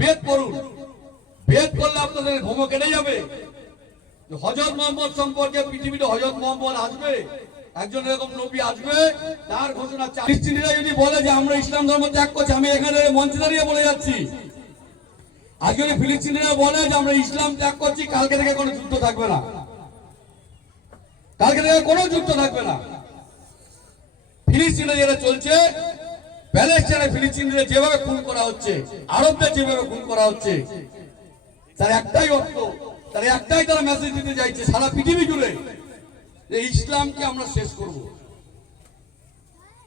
বেদ পড়ুন। বেদ করলে আপনাদের ঘুমো কেটে যাবে। হজরত মোহাম্মদ সম্পর্কে পৃথিবীতে হজরত মোহাম্মদ আসবে, একজন এরকম নবী আসবে, তার ঘোষণা খ্রিস্টানরা যদি বলে যে আমরা ইসলাম ধর্ম ত্যাগ করছি, আমি এখানে মঞ্চে দাঁড়িয়ে বলে যাচ্ছি। আজকে যদি ফিলিস্তিনিরা বলে যে আমরা ইসলাম ত্যাগ করছি, কালকে থেকে কোনো যুদ্ধ থাকবে না। কালকে থেকে কোনো যুদ্ধ থাকবে না। ফিলিস্তিনে যেটা চলছে প্যালেস্টাইনে ফিলিস্তিনিদের যেভাবে খুন করা হচ্ছে, আরবদের যেভাবে খুন করা হচ্ছে, তার একটাই অর্থ, তার একটাই তারা মেসেজ দিতে চাইছে সারা পৃথিবী জুড়ে যে ইসলামকে আমরা শেষ করব।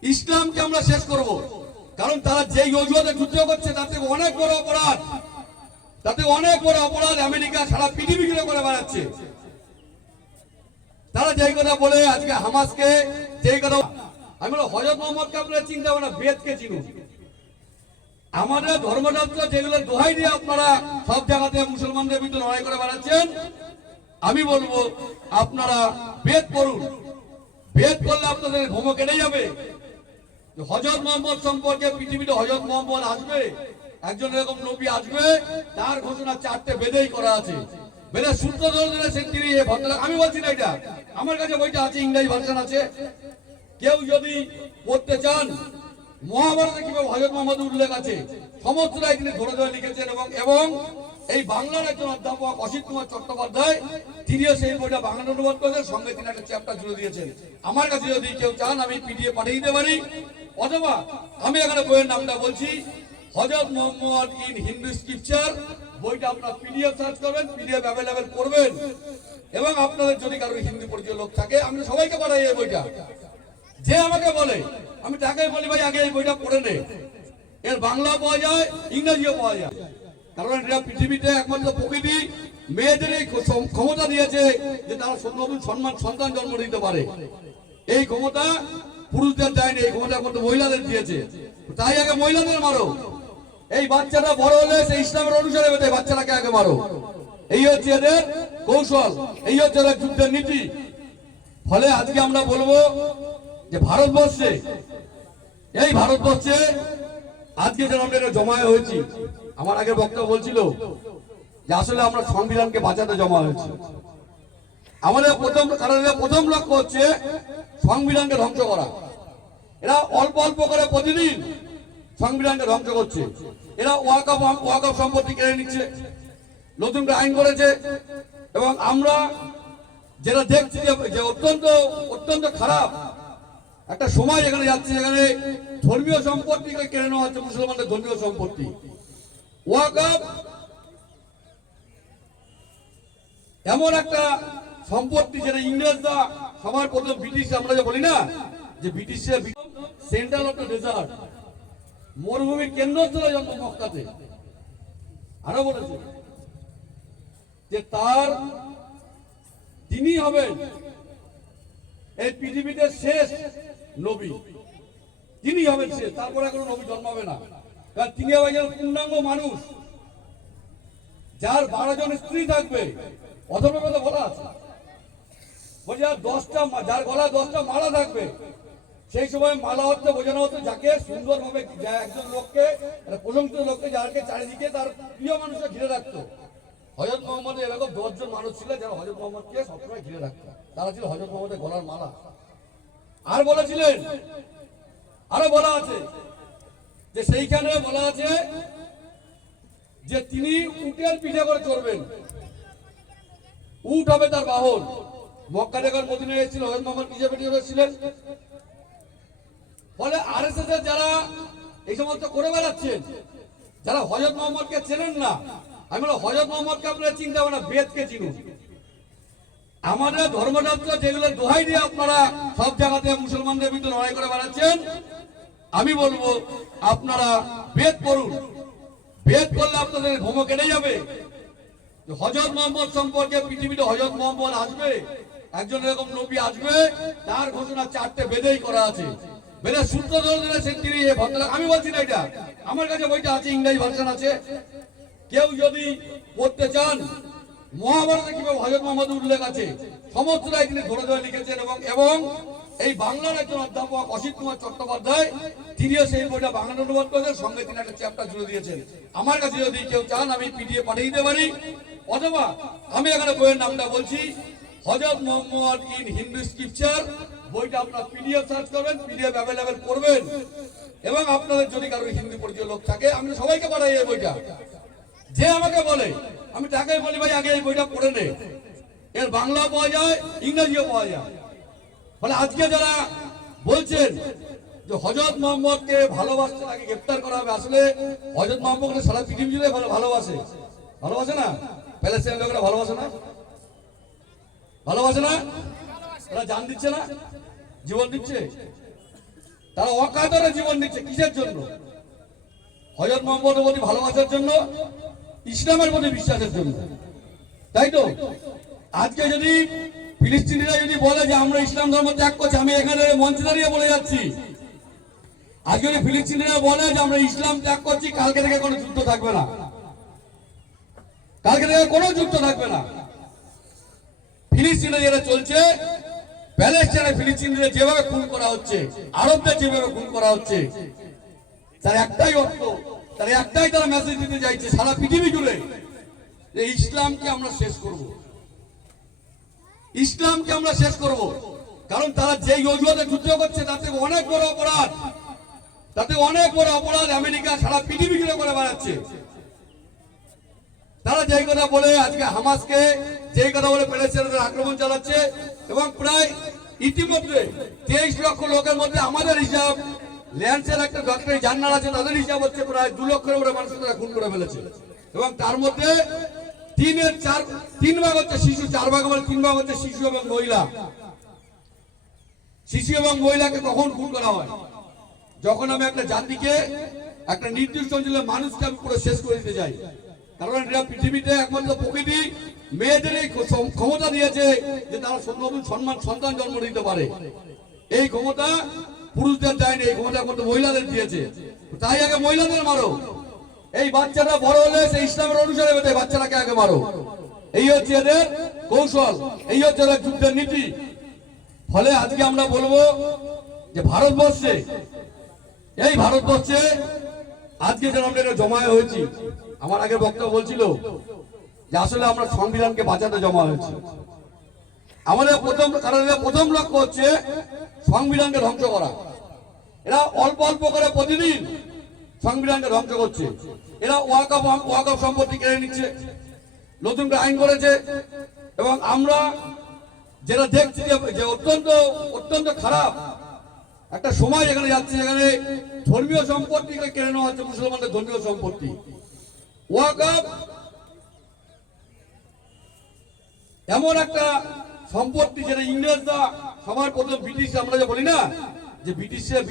ইসলামকে আমরা শেষ করব। কারণ তারা যেই অজুহাতে যুদ্ধ করছে তাতে অনেক বড় অপরাধ। তাতে অনেক বড় অপরাধ আমেরিকা সারা পৃথিবী জুড়ে করে বেড়াচ্ছে। তারা যেই কথা বলে আজকে হামাসকে, যেই কথা আমি হজরত মোহাম্মদকে আপনারা চিন্তা ভাবনা বেদকে চিনুন। আমাদের ধর্মশাস্ত্র যেগুলো দোহাই দিয়ে আপনারা সব জায়গাতে মুসলমানদের বিরুদ্ধে লড়াই করে বেড়াচ্ছেন, আমি বলব, আপনারা বেদ পড়ুন। বেদ করলে আপনাদের ঘুমো কেটে যাবে। হজরত মোহাম্মদ সম্পর্কে পৃথিবীতে হজরত মোহাম্মদ আসবে, একজন এরকম নবী আসবে, তার ঘোষণা চারটে বেদেই করা আছে। বেদের সূত্র ধরে তিনি আমি বলছি না এটা। আমার কাছে বইটা আছে, ইংরেজি ভার্সন আছে। কেউ যদি পড়তে চান, মহাভারতে কীভাবে হজরত মোহাম্মদ উল্লেখ আছে সমস্তটাই তিনি ধরে ধরে লিখেছেন এবং এবং এই বাংলার একজন অধ্যাপক অসিত কুমার চট্টোপাধ্যায়, তিনিও সেই বইটা বাংলা অনুবাদ করেছেন, সঙ্গে তিনি একটা চ্যাপ্টার জুড়ে দিয়েছেন। আমার কাছে যদি কেউ চান, আমি পিডিএফ পাঠিয়ে দিতে পারি। অথবা আমি এখানে বইয়ের নামটা বলছি হজরত মোহাম্মদ ইন হিন্দু স্ক্রিপচার, বইটা আপনার পিডিএফ সার্চ করবেন পিডিএফ অ্যাভেলেবেল করবেন। এবং আপনাদের যদি কারও হিন্দি পরিচয় লোক থাকে আমি সবাইকে পাঠাই এই বইটা। যে আমাকে বলে, আমি তাকে বলি, ভাই, আগে এই বইটা পড়ে নে। এর বাংলা পাওয়া যায়, ইংরেজিও পাওয়া যায়। কারণ এটা পৃথিবীতে একমাত্র প্রকৃতি। মেয়েদের এই ক্ষমতা দিয়েছে যে তারা নতুন সম্মান সন্তান জন্ম দিতে পারে। এই ক্ষমতা পুরুষদের দেয়নি, এই ক্ষমতা একমাত্র মহিলাদের দিয়েছে। তাই আগে মহিলাদের মারো। এই বাচ্চাটা বড় হলে সে ইসলামের অনুসারে হবে বাচ্চাটাকে আগে মারো। এই হচ্ছে এদের কৌশল, এই হচ্ছে এদের যুদ্ধের নীতি। ফলে আজকে আমরা বলব যে ভারতবর্ষে, এই ভারতবর্ষে আজকে যেন আমরা এটা জমা হয়েছি, আমার আগে বক্তা বলছিল যে আসলে আমরা সংবিধানকে বাঁচাতে জমা হয়েছি। আমাদের প্রথম কারণ প্রথম লক্ষ্য হচ্ছে সংবিধানকে ধ্বংস করা। এরা অল্প অল্প করে প্রতিদিন সংবিধানকে ধ্বংস করছে। এরা ওয়াকফ ওয়াকফ সম্পত্তি কেড়ে নিচ্ছে, নতুন আইন করেছে, এবং আমরা যেটা দেখছি যে অত্যন্ত অত্যন্ত খারাপ একটা সময় এখানে যাচ্ছে যেখানে ধর্মীয় সম্পত্তিকে কেড়ে নেওয়া হচ্ছে, মুসলমানদের ধর্মীয় সম্পত্তি। এমন একটা সম্পত্তি যেটা ইংরেজরা সবার প্রথম ব্রিটিশ, আমরা যে বলি না, যে ব্রিটিশের সেন্ট্রাল অফ দ্য ডেজার্ট, মরুভূমির কেন্দ্রস্থলে জন্ম মক্কাতে। আরও বলেছে যে তার, তিনি হবেন এই পৃথিবীতে শেষ নবী। তিনি হবেন শেষ, তারপরে কোনো নবী জন্মাবে না। কারণ তিনি হবেন একজন পূর্ণাঙ্গ মানুষ। যার বারো জন স্ত্রী থাকবে অথর্ববেদে বলা আছে। বলছে আর দশটা যার গলায় দশটা মালা থাকবে, সেই সময় মালা হচ্ছে, বোঝানো হতো যাকে সুন্দরভাবে একজন লোককে প্রশংসিত লোককে, যাকে চারিদিকে তার প্রিয় মানুষকে ঘিরে রাখতো। হজরত মোহাম্মদ এরকম দশজন মানুষ ছিল যারা হজরত মোহাম্মদকে সবসময় ঘিরে রাখতো তারা ছিল হজরত মোহাম্মদের গলার মালা। আর বলেছিলেন, আরও বলা আছে যে সেইখানে বলা আছে যে তিনি উটের পিঠে করে চড়বেন। উট হবে তার বাহন। মক্কা যখন মদিনে এসেছিল, হজরত মোহাম্মদ নিজে পিঠে এসেছিলেন। ফলে আরএসএস এর যারা এই সমস্ত করে বেড়াচ্ছেন, যারা হজরত মোহাম্মদকে চেনেন না আমি বলো হজরত মোহাম্মদকে আপনারা চিন্তা ভাবনা, বেদকে চিনুন। আমাদের ধর্মশাস্ত্র যেগুলো দোহাই দিয়ে আপনারা সব জায়গাতে মুসলমানদের বিরুদ্ধে লড়াই করে বেড়াচ্ছেন, আমি বলব, আপনারা বেদ পড়ুন। বেদ করলে আপনাদের ঘুমো কেটে যাবে। হজরত মোহাম্মদ সম্পর্কে পৃথিবীতে হজরত মোহাম্মদ আসবে, একজন এরকম নবী আসবে, তার ঘোষণা চারটে বেদেই করা আছে। বেদের সূত্র ধরে তিনি আমি বলছি না এটা। আমার কাছে বইটা আছে, ইংরেজি ভার্সন আছে। কেউ যদি পড়তে চান, মহাভারতে কীভাবে হজরত মোহাম্মদ উল্লেখ আছে, সমস্তটাই তিনি ধরে ধরে লিখেছেন এবং এবং এই বাংলার একজন অধ্যাপক অসিত কুমার চট্টোপাধ্যায়, তিনিও সেই বইটা বাংলা অনুবাদ করেছেন, সঙ্গে তিনি একটা চ্যাপ্টার জুড়ে দিয়েছেন। আমার কাছে যদি কেউ চান, আমি পিডিএফ পাঠিয়ে দিতে পারি। অথবা আমি এখানে বইয়ের নামটা বলছি হজরত মোহাম্মদ ইন হিন্দু স্ক্রিপচার, বইটা আপনার পিডিএফ সার্চ করবেন পিডিএফ অ্যাভেলেবেল করবেন। এবং আপনাদের যদি কারও হিন্দি পরিচয় লোক থাকে, আমি সবাইকে পাঠাই এই বইটা। যে আমাকে বলে, আমি তাকে বলি, ভাই, আগে এই বইটা পড়ে নে। এর বাংলা পাওয়া যায়, ইংরেজিও পাওয়া যায়। ফলে আজকে যারা বলছেন যে হজরত মোহাম্মদকে ভালোবাসতে তাকে গ্রেপ্তার করা হবে, আসলে হজরত মোহাম্মদকে সারা পৃথিবী জুড়ে ভালো ভালোবাসে। ভালোবাসে না? প্যালেস্টাইন লোকেরা ভালোবাসে না? ভালোবাসে না? তারা জান দিচ্ছে না? জীবন দিচ্ছে? তারা অকাতরে জীবন দিচ্ছে কিসের জন্য? হজরত মোহাম্মদের প্রতি ভালোবাসার জন্য? ইসলামের প্রতি বিশ্বাসের জন্য। তাই তো? আজকে যদি ফিলিস্তিনিরা যদি বলে যে আমরা ইসলাম ধর্ম ত্যাগ করছি, আমি এখানে মঞ্চে দাঁড়িয়ে বলে যাচ্ছি। আজকে যদি ফিলিস্তিনিরা বলে যে আমরা ইসলাম ত্যাগ করছি, কালকে থেকে কোনো যুদ্ধ থাকবে না। কালকে থেকে কোনো যুদ্ধ থাকবে না। ফিলিস্তিনে যেটা চলছে, প্যালেস্টাইনে ফিলিস্তিনিদের যেভাবে খুন করা হচ্ছে, আরবদের যেভাবে খুন করা হচ্ছে, তার একটাই অর্থ তার একটাই তারা মেসেজ দিতে চাইছে, সারা পৃথিবী জুড়ে, যে ইসলামকে আমরা শেষ করব। ইসলামকে আমরা শেষ করব। কারণ তারা যেই অজুহাতে যুদ্ধ করছে তাতে অনেক বড় অপরাধ। তাতে অনেক বড় অপরাধ আমেরিকা সারা পৃথিবী জুড়ে করে বেড়াচ্ছে। তারা যেই কথা বলে, আজকে হামাসকে যেই কথা বলে প্যালেস্টাইনের আক্রমণ চালাচ্ছে, এবং প্রায় ইতিমধ্যে তেইশ লক্ষ লোকের মধ্যে আমাদের হিসাব ল্যান্সের একটা ডক্টরি জার্নাল আছে, তাদের হিসাব হচ্ছে প্রায় দু লক্ষের উপরে মানুষকে তারা খুন করে ফেলেছে। এবং তার মধ্যে তিনের চার, তিন ভাগ হচ্ছে শিশু, চার ভাগ মানে তিন ভাগ হচ্ছে শিশু এবং মহিলা। শিশু এবং মহিলাকে কখন খুন করা হয়? যখন আমি একটা জাতিকে একটা নির্দিষ্ট অঞ্চলের মানুষকে আমি পুরো শেষ করে দিতে চাই। কারণ এটা পৃথিবীতে একমাত্র প্রকৃতি মেয়েদেরই ক্ষম- ক্ষমতা দিয়েছে যে তারা সম্মান সন্তান জন্ম দিতে পারে। এই ক্ষমতা পুরুষদের দেয়নি, এই ক্ষমতা একমাত্র মহিলাদের দিয়েছে। তাই আগে মহিলাদের মারো। এই বাচ্চাটা বড় হলে সেই ইসলামের অনুসারে হতে বাচ্চাটাকে আগে মারো। এই হচ্ছে এদের কৌশল, এই হচ্ছে এদের যুদ্ধের নীতি। ফলে আজকে আমরা বলব যে ভারতবর্ষে, এই ভারতবর্ষে আজকে যেন আমরা এটা জমা হয়েছি। আমার আগে বক্তা বলছিল যে আসলে আমরা সংবিধানকে বাঁচাতে জমা হয়েছি। আমাদের প্রথম কারণ প্রথম লক্ষ্য হচ্ছে সংবিধানকে ধ্বংস করা। এরা অল্প অল্প করে প্রতিদিন সংবিধানকে ধ্বংস করছে। এরা ওয়াকফ ওয়াকফ সম্পত্তি কেড়ে নিচ্ছে। নতুন আইন করেছে। এবং আমরা যেটা দেখছি যে- অত্যন্ত অত্যন্ত খারাপ, একটা সময় এখানে যাচ্ছে যেখানে ধর্মীয় সম্পত্তিকে কেড়ে নেওয়া হচ্ছে মুসলমানদের ধর্মীয় সম্পত্তি। ওয়াকফ এমন একটা সম্পত্তি যেটা ইংরেজরা সবার প্রথম ব্রিটিশ আমরা যে বলি না যে ব্রিটিশরা